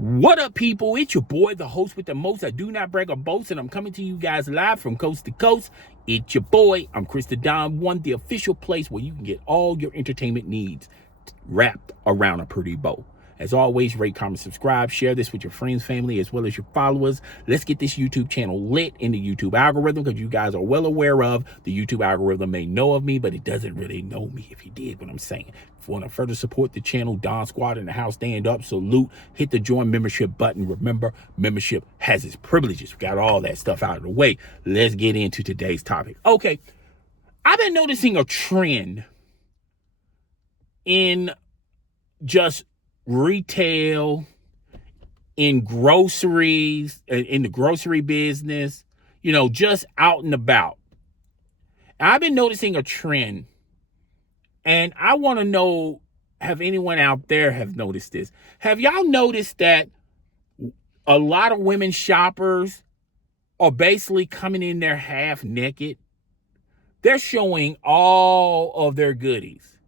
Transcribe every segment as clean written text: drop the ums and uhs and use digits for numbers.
What up, people? It's your boy, the host with the most. I do not brag or boast, and I'm coming to you guys live from coast to coast. It's your boy. I'm Chris the Don One, the official place where you can get all your entertainment needs wrapped around a pretty bow. As always, rate, comment, subscribe, share this with your friends, family, as well as your followers. Let's get this YouTube channel lit in the YouTube algorithm, because you guys are well aware of the YouTube algorithm may know of me, but it doesn't really know me, if you dig what I'm saying. If you want to further support the channel, Don Squad in the house, stand up, salute, hit the join membership button. Remember, membership has its privileges. We got all that stuff out of the way. Let's get into today's topic. Okay, I've been noticing a trend in just retail, in groceries, in the grocery business, just out and about. I've been noticing a trend, and I want to know, have anyone out there have noticed this? Have y'all noticed that a lot of women shoppers are basically coming in there half naked? They're showing all of their goodies.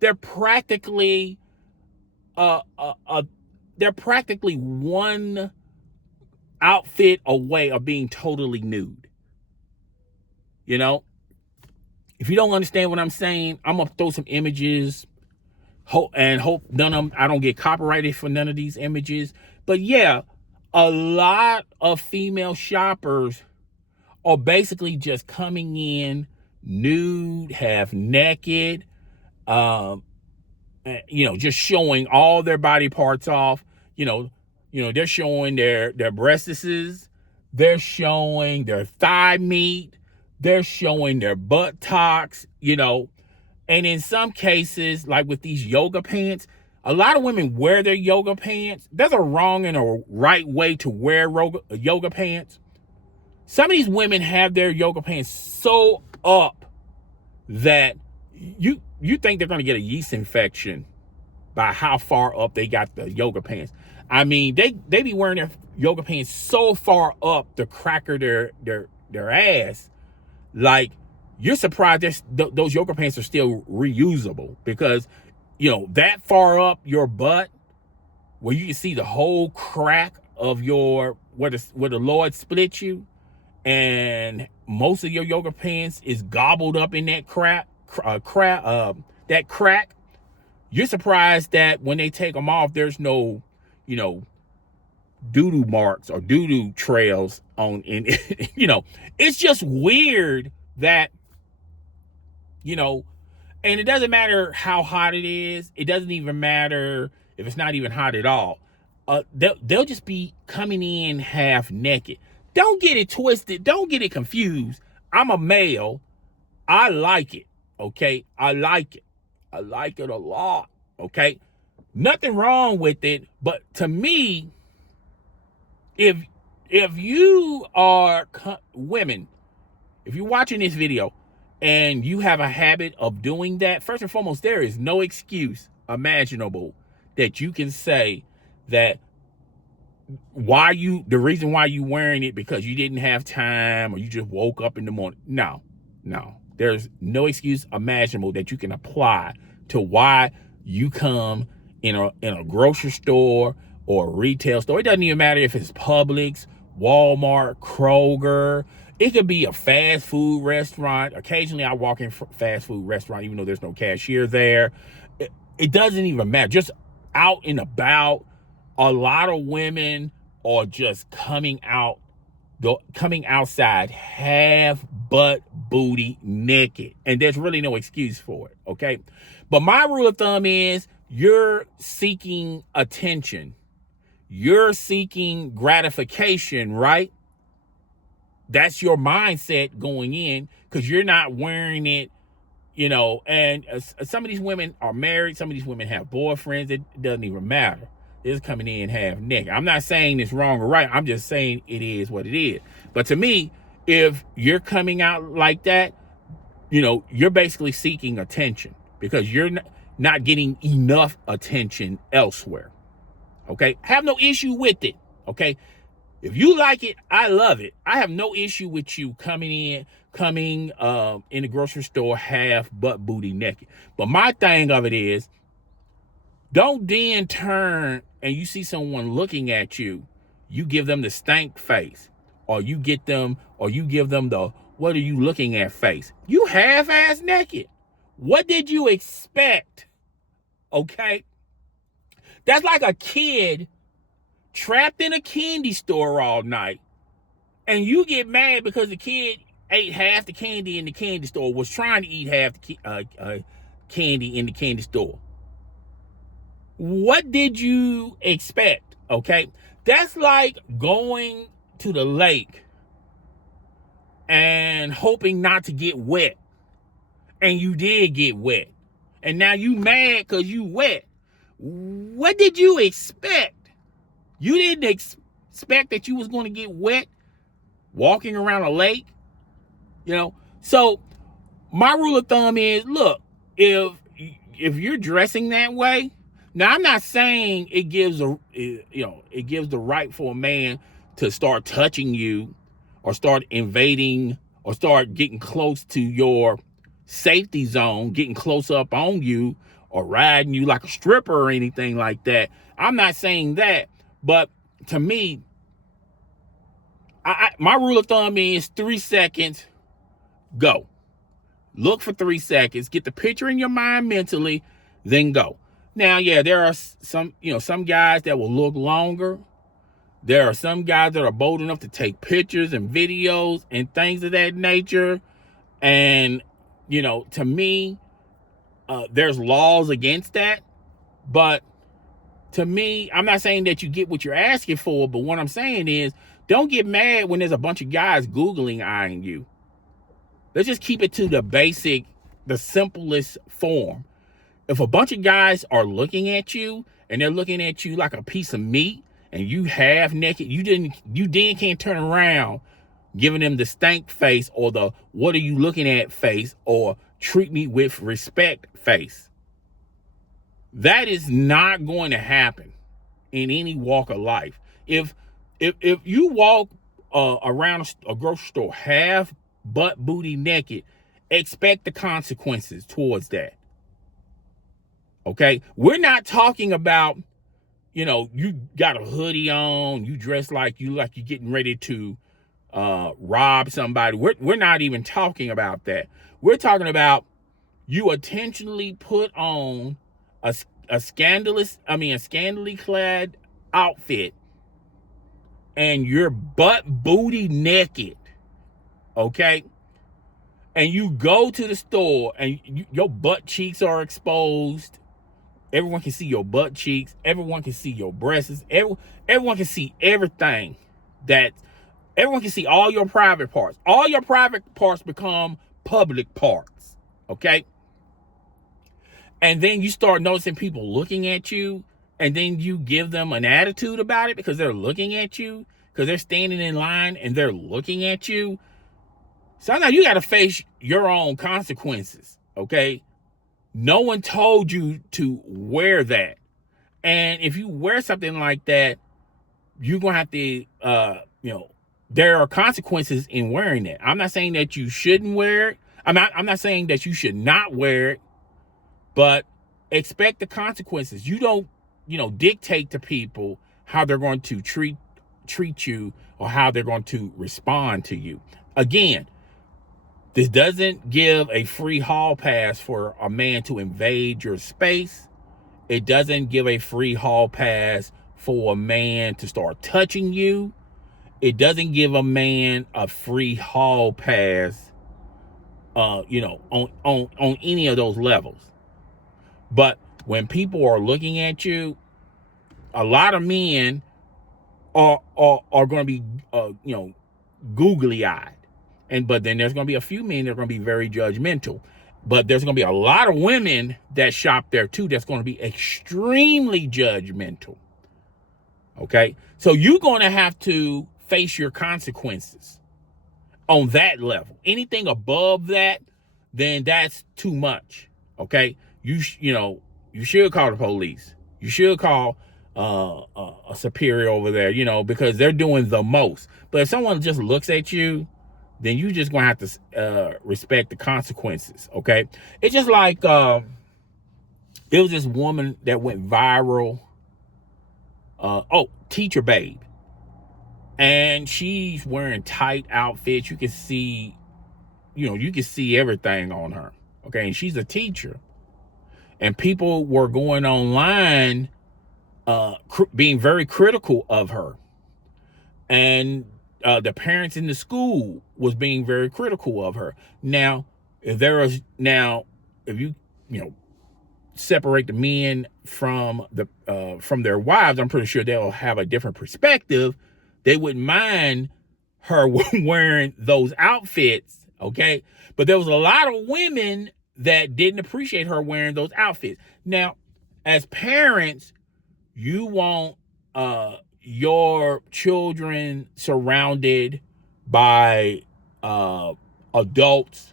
They're practically they're practically one outfit away of being totally nude. If you don't understand what I'm saying, I'm gonna throw some images, hope none of them, I don't get copyrighted for none of these images. But yeah, a lot of female shoppers are basically just coming in nude, half naked, just showing all their body parts off. They're showing their breasts, they're showing their thigh meat, they're showing their buttocks, and in some cases, like with these yoga pants, a lot of women wear their yoga pants. There's a wrong and a right way to wear yoga pants. Some of these women have their yoga pants so up that you think they're going to get a yeast infection by how far up they got the yoga pants. I mean, they be wearing their yoga pants so far up the crack of their ass, like you're surprised those yoga pants are still reusable, because that far up your butt where you can see the whole crack of your where the Lord split you, and most of your yoga pants is gobbled up in that crack. You're surprised that when they take them off, there's no, doo-doo marks or doo-doo trails on in. It's just weird that, and it doesn't matter how hot it is. It doesn't even matter if it's not even hot at all. They'll just be coming in half naked. Don't get it twisted. Don't get it confused. I'm a male. I like it. Okay. I like it. I like it a lot. Okay. Nothing wrong with it. But to me, if you are women, if you're watching this video and you have a habit of doing that, first and foremost, there is no excuse imaginable that you can say that the reason why you wearing it because you didn't have time or you just woke up in the morning. No. There's no excuse imaginable that you can apply to why you come in a grocery store or a retail store. It doesn't even matter if it's Publix, Walmart, Kroger. It could be a fast food restaurant. Occasionally I walk in fast food restaurant, even though there's no cashier there. It doesn't even matter. Just out and about, a lot of women are just coming outside half butt booty naked, and there's really no excuse for it. Okay, but my rule of thumb is you're seeking attention, you're seeking gratification, right? That's your mindset going in, because you're not wearing it, and some of these women are married, some of these women have boyfriends. It doesn't even matter. Is coming in half naked. I'm not saying it's wrong or right. I'm just saying it is what it is. But to me, if you're coming out like that, you're basically seeking attention, because you're not getting enough attention elsewhere. Okay? Have no issue with it. Okay? If you like it, I love it. I have no issue with you coming in the grocery store half butt booty naked. But my thing of it is, Don't then turn and you see someone looking at you, you give them the stank face, or you give them the what are you looking at face. You half-ass naked. What did you expect? Okay? That's like a kid trapped in a candy store all night, and you get mad because the kid ate half the candy in the candy store, was trying to eat half the candy in the candy store. What did you expect? Okay? That's like going to the lake and hoping not to get wet. And you did get wet. And now you mad because you wet. What did you expect? You didn't expect that you was going to get wet walking around a lake. So my rule of thumb is, look, if you're dressing that way, now I'm not saying it gives the right for a man to start touching you or start invading or start getting close to your safety zone, getting close up on you or riding you like a stripper or anything like that. I'm not saying that, but to me, my rule of thumb is 3 seconds, go. Look for 3 seconds, get the picture in your mind mentally, then go. Now, yeah, there are some guys that will look longer. There are some guys that are bold enough to take pictures and videos and things of that nature. And, to me, there's laws against that. But to me, I'm not saying that you get what you're asking for, but what I'm saying is, don't get mad when there's a bunch of guys Googling eyeing you. Let's just keep it to the simplest form. If a bunch of guys are looking at you and they're looking at you like a piece of meat and you half naked, you then can't turn around giving them the stank face or the what are you looking at face or treat me with respect face. That is not going to happen in any walk of life. If you walk around a grocery store half butt booty naked, expect the consequences towards that. Okay? We're not talking about, you got a hoodie on, you dress like you're getting ready to rob somebody. We're not even talking about that. We're talking about you intentionally put on a scantily clad outfit and you're butt booty naked, okay? And you go to the store and your butt cheeks are exposed. Everyone can see your butt cheeks. Everyone can see your breasts. Everyone can see everything. Everyone can see all your private parts. All your private parts become public parts, okay? And then you start noticing people looking at you, and then you give them an attitude about it because they're looking at you, because they're standing in line and they're looking at you. Sometimes you got to face your own consequences, okay? No one told you to wear that. And if you wear something like that, you're going to have to, there are consequences in wearing it. I'm not saying that you shouldn't wear it. I'm not saying that you should not wear it, but expect the consequences. You don't, dictate to people how they're going to treat you or how they're going to respond to you. Again, this doesn't give a free hall pass for a man to invade your space. It doesn't give a free hall pass for a man to start touching you. It doesn't give a man a free hall pass, on any of those levels. But when people are looking at you, a lot of men are going to be, googly eyed. But then there's going to be a few men that are going to be very judgmental. But there's going to be a lot of women that shop there too that's going to be extremely judgmental. Okay? So you're going to have to face your consequences on that level. Anything above that, then that's too much. Okay? You should call the police. You should call a superior over there, because they're doing the most. But if someone just looks at you, then you just gonna have to respect the consequences, okay? It's just like, There was this woman that went viral. Teacher Babe. And she's wearing tight outfits. You can see, you can see everything on her. Okay. And she's a teacher. And people were going online, being very critical of her. And the parents in the school was being very critical of her. Now, if you separate the men from their wives, I'm pretty sure they'll have a different perspective. They wouldn't mind her wearing those outfits, okay? But there was a lot of women that didn't appreciate her wearing those outfits. Now, as parents, you want your children surrounded by adults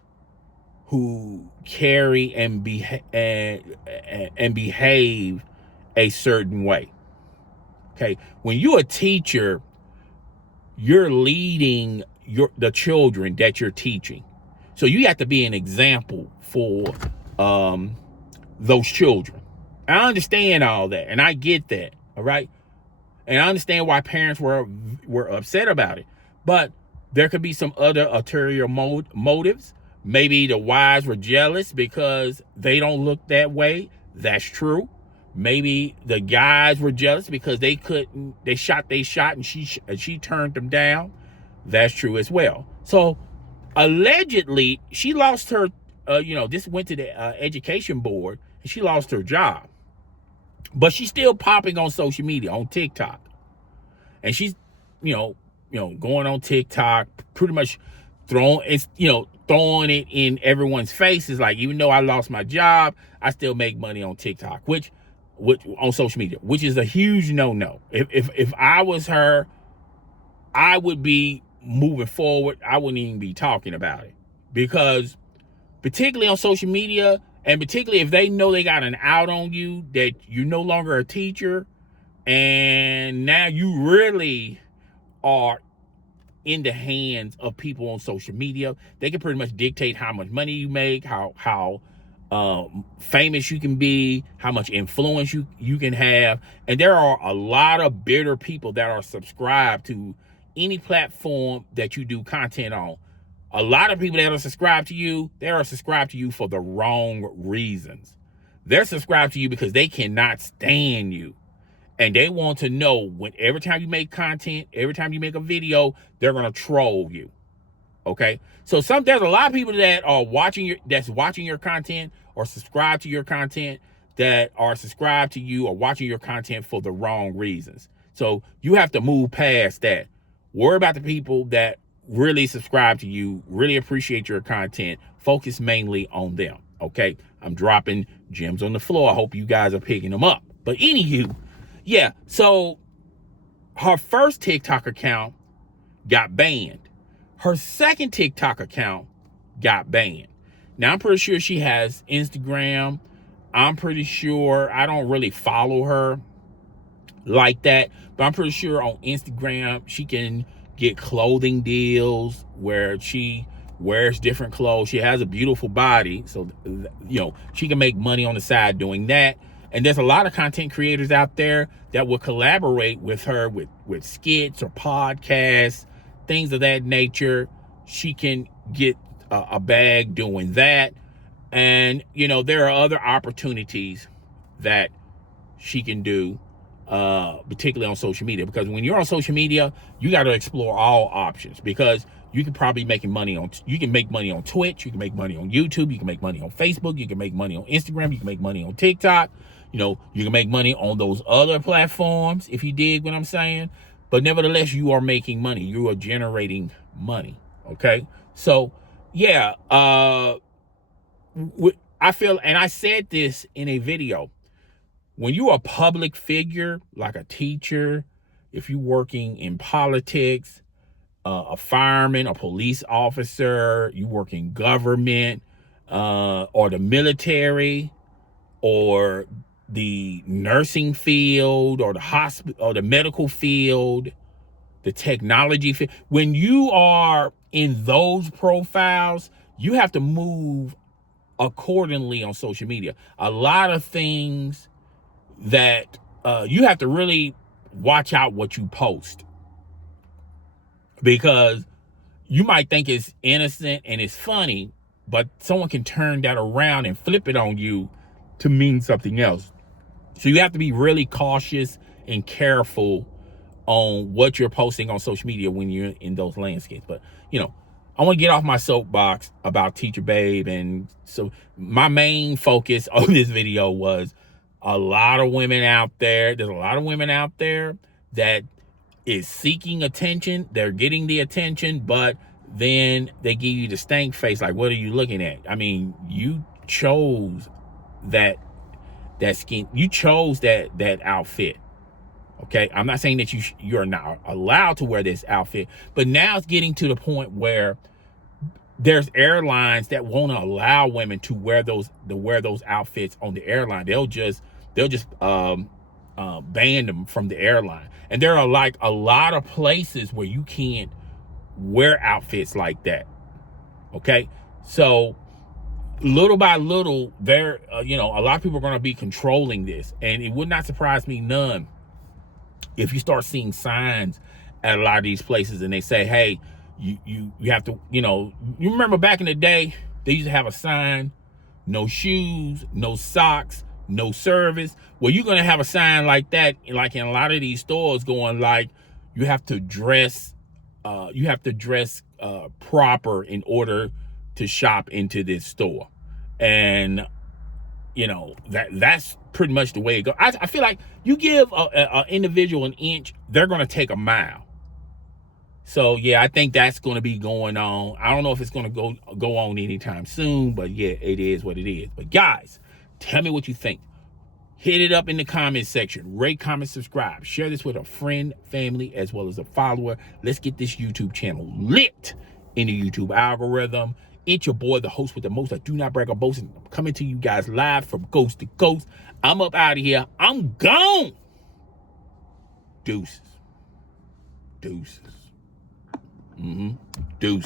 who carry and behave a certain way. Okay, when you're a teacher, you're leading the children that you're teaching, so you have to be an example for those children. I understand all that, and I get that. All right, and I understand why parents were upset about it, but there could be some other ulterior motives. Maybe the wives were jealous because they don't look that way. That's true. Maybe the guys were jealous because they shot and she turned them down. That's true as well. So allegedly she lost her, this went to the education board and she lost her job. But she's still popping on social media, on TikTok. And she's, going on TikTok, pretty much throwing it in everyone's faces. Like, even though I lost my job, I still make money on TikTok, which on social media, which is a huge no-no. If I was her, I would be moving forward. I wouldn't even be talking about it, because particularly on social media, and particularly if they know they got an out on you, that you're no longer a teacher, and now you really are in the hands of people on social media. They can pretty much dictate how much money you make, how famous you can be, how much influence you can have. And there are a lot of bitter people that are subscribed to any platform that you do content on. A lot of people that are subscribed to you, they are subscribed to you for the wrong reasons. They're subscribed to you because they cannot stand you. And they want to know, every time you make content, every time you make a video, they're going to troll you. Okay? So there's a lot of people that are watching your content or subscribe to your content, that are subscribed to you or watching your content for the wrong reasons. So you have to move past that. Worry about the people that really subscribe to you, really appreciate your content. Focus mainly on them. Okay? I'm dropping gems on the floor. I hope you guys are picking them up. But anywho, yeah, so her first TikTok account got banned. Her second TikTok account got banned. Now, I'm pretty sure she has Instagram. I'm pretty sure, I don't really follow her like that, but I'm pretty sure on Instagram she can get clothing deals where she wears different clothes. She has a beautiful body, so she can make money on the side doing that. And there's a lot of content creators out there that will collaborate with her with skits or podcasts, things of that nature. She can get a bag doing that. And, there are other opportunities that she can do, particularly on social media. Because when you're on social media, you got to explore all options, because you can probably make money on Twitch, you can make money on YouTube, you can make money on Facebook, you can make money on Instagram, you can make money on TikTok. You can make money on those other platforms, if you dig what I'm saying. But nevertheless, you are making money. You are generating money. Okay? So, yeah, I feel, and I said this in a video, when you're a public figure, like a teacher, if you're working in politics, a fireman, a police officer, you work in government, or the military, or the nursing field, or the hospital, or the medical field, the technology field. When you are in those profiles, you have to move accordingly on social media. A lot of things that you have to really watch out what you post, because you might think it's innocent and it's funny, but someone can turn that around and flip it on you to mean something else. So you have to be really cautious and careful on what you're posting on social media when you're in those landscapes. But, I want to get off my soapbox about Teacher Babe. And so my main focus of this video was a lot of women out there. There's a lot of women out there that is seeking attention. They're getting the attention, but then they give you the stank face. Like, what are you looking at? I mean, you chose that skin. You chose that outfit. Okay, I'm not saying that you're not allowed to wear this outfit, but now it's getting to the point where there's airlines that won't allow women to wear those outfits on the airline. They'll just ban them from the airline. And there are like a lot of places where you can't wear outfits like that. Okay, so little by little, there a lot of people are going to be controlling this, and it would not surprise me none if you start seeing signs at a lot of these places and they say, hey, you have to, you remember back in the day, they used to have a sign, no shoes, no socks, no service. Well, you're going to have a sign like that, like in a lot of these stores, going like, you have to dress proper in order to shop into this store. And that's pretty much the way it goes. I feel like you give a individual an inch, they're going to take a mile. So yeah, I think that's going to be going on. I don't know if it's going to go on anytime soon, but yeah, it is what it is. But guys, tell me what you think. Hit it up in the comment section. Rate, comment, subscribe. Share this with a friend, family, as well as a follower. Let's get this YouTube channel lit in the YouTube algorithm. It's your boy, the host with the most. I do not brag or boast. I'm coming to you guys live from coast to coast. I'm up out of here. I'm gone. Deuces. Deuces. Deuces.